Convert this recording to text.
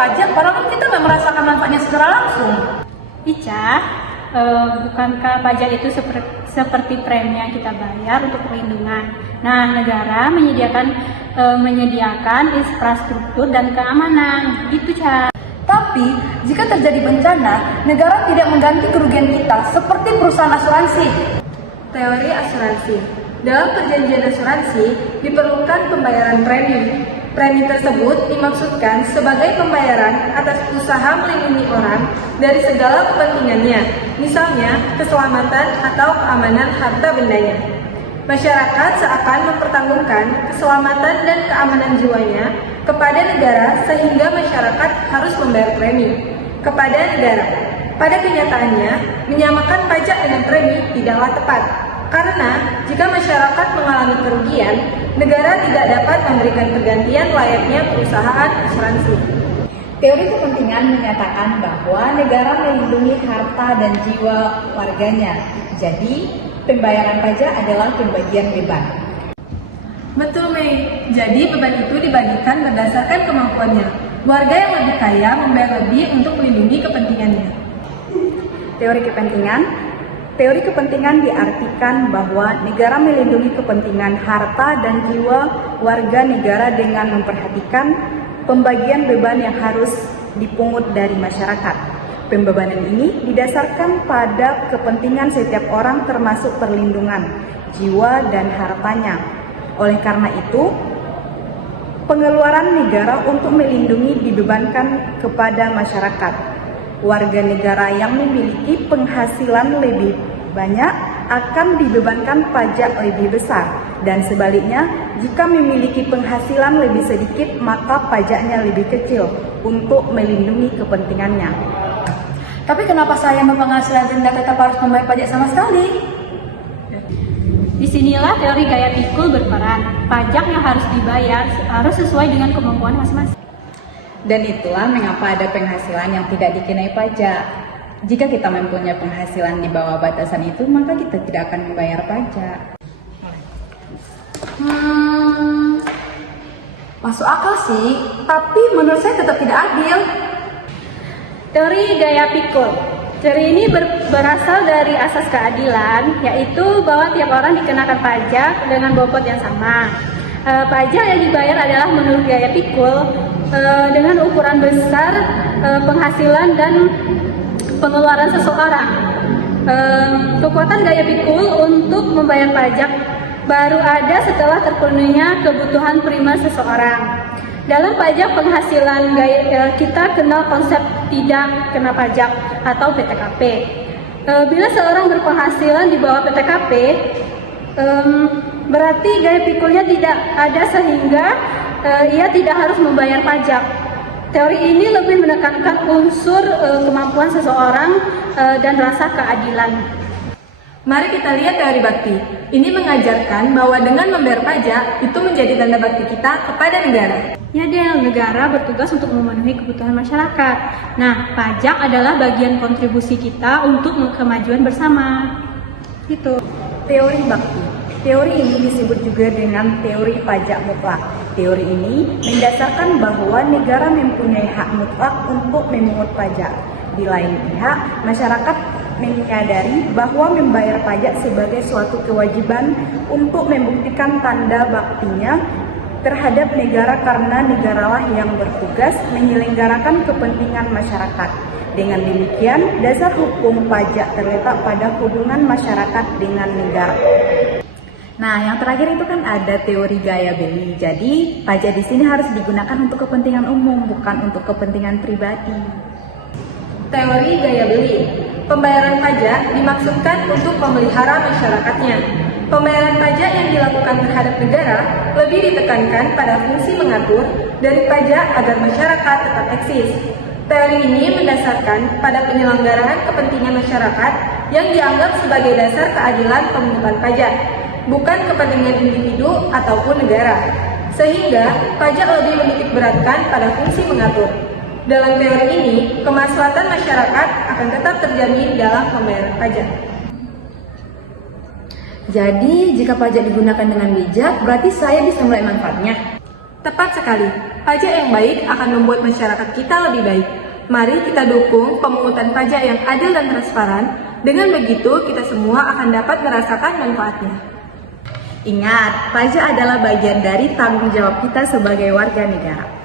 pajak padahal kita nggak merasakan manfaatnya secara langsung. Ica, bukankah pajak itu seperti premi yang kita bayar untuk perlindungan? Nah, negara menyediakan infrastruktur dan keamanan, gitu, Ca. Tapi, jika terjadi bencana, negara tidak mengganti kerugian kita seperti perusahaan asuransi. Teori asuransi. Dalam perjanjian asuransi, diperlukan pembayaran premi. Premi tersebut dimaksudkan sebagai pembayaran atas usaha melindungi orang dari segala kepentingannya, misalnya keselamatan atau keamanan harta bendanya. Masyarakat seakan mempertanggungan keselamatan dan keamanan jiwanya kepada negara sehingga masyarakat harus membayar premi kepada negara. Pada kenyataannya, menyamakan pajak dengan premi tidaklah tepat. Karena jika masyarakat mengalami kerugian, negara tidak dapat memberikan pergantian layaknya perusahaan asuransi. Teori kepentingan menyatakan bahwa negara melindungi harta dan jiwa warganya. Jadi, pembayaran pajak adalah pembagian beban. Betul, Mei. Jadi beban itu dibagikan berdasarkan kemampuannya. Warga yang lebih kaya membayar lebih untuk melindungi kepentingannya. Teori kepentingan diartikan bahwa negara melindungi kepentingan harta dan jiwa warga negara dengan memperhatikan pembagian beban yang harus dipungut dari masyarakat. Pembebanan ini didasarkan pada kepentingan setiap orang termasuk perlindungan jiwa dan hartanya. Oleh karena itu, pengeluaran negara untuk melindungi dibebankan kepada masyarakat. Warga negara yang memiliki penghasilan lebih banyak akan dibebankan pajak lebih besar, dan sebaliknya, jika memiliki penghasilan lebih sedikit, maka pajaknya lebih kecil untuk melindungi kepentingannya. Tapi kenapa saya yang berpenghasilan rendah tetap harus membayar pajak sama sekali? Disinilah teori gaya pikul berperan. Pajak yang harus dibayar harus sesuai dengan kemampuan masing-masing. Dan itulah mengapa ada penghasilan yang tidak dikenai pajak. Jika kita mempunyai penghasilan di bawah batasan itu, maka kita tidak akan membayar pajak. Masuk akal sih, tapi menurut saya tetap tidak adil. Teori gaya pikul. Teori ini berasal dari asas keadilan, yaitu bahwa tiap orang dikenakan pajak dengan bobot yang sama. Pajak yang dibayar adalah menurut gaya pikul dengan ukuran besar penghasilan dan pengeluaran seseorang. Kekuatan gaya pikul untuk membayar pajak baru ada setelah terpenuhinya kebutuhan prima seseorang. Dalam pajak penghasilan kita kenal konsep tidak kena pajak atau PTKP. Bila seorang berpenghasilan di bawah PTKP, berarti gaya pikulnya tidak ada sehingga ia tidak harus membayar pajak. Teori ini lebih menekankan unsur kemampuan seseorang dan rasa keadilan. Mari kita lihat teori bakti. Ini mengajarkan bahwa dengan membayar pajak itu menjadi tanda bakti kita kepada negara. Ya Del, negara bertugas untuk memenuhi kebutuhan masyarakat. Nah, pajak adalah bagian kontribusi kita untuk kemajuan bersama. Gitu. Teori bakti. Teori ini disebut juga dengan teori pajak mutlak. Teori ini mendasarkan bahwa negara mempunyai hak mutlak untuk memungut pajak. Di lain pihak, masyarakat menyadari bahwa membayar pajak sebagai suatu kewajiban untuk membuktikan tanda baktinya terhadap negara karena negaralah yang bertugas menyelenggarakan kepentingan masyarakat. Dengan demikian, dasar hukum pajak terletak pada hubungan masyarakat dengan negara. Nah, yang terakhir itu kan ada teori gaya beli. Jadi, pajak di sini harus digunakan untuk kepentingan umum, bukan untuk kepentingan pribadi. Teori gaya beli. Pembayaran pajak dimaksudkan untuk memelihara masyarakatnya. Pembayaran pajak yang dilakukan terhadap negara lebih ditekankan pada fungsi mengatur dari pajak agar masyarakat tetap eksis. Teori ini mendasarkan pada penyelenggaraan kepentingan masyarakat yang dianggap sebagai dasar keadilan pemungutan pajak, bukan kepentingan individu ataupun negara. Sehingga pajak lebih menitikberatkan pada fungsi mengatur. Dalam teori ini, kemaslahatan masyarakat akan tetap terjamin dalam pembayaran pajak. Jadi, jika pajak digunakan dengan bijak, berarti saya bisa meraih manfaatnya. Tepat sekali, pajak yang baik akan membuat masyarakat kita lebih baik. Mari kita dukung pemungutan pajak yang adil dan transparan. Dengan begitu, kita semua akan dapat merasakan manfaatnya. Ingat, pajak adalah bagian dari tanggung jawab kita sebagai warga negara.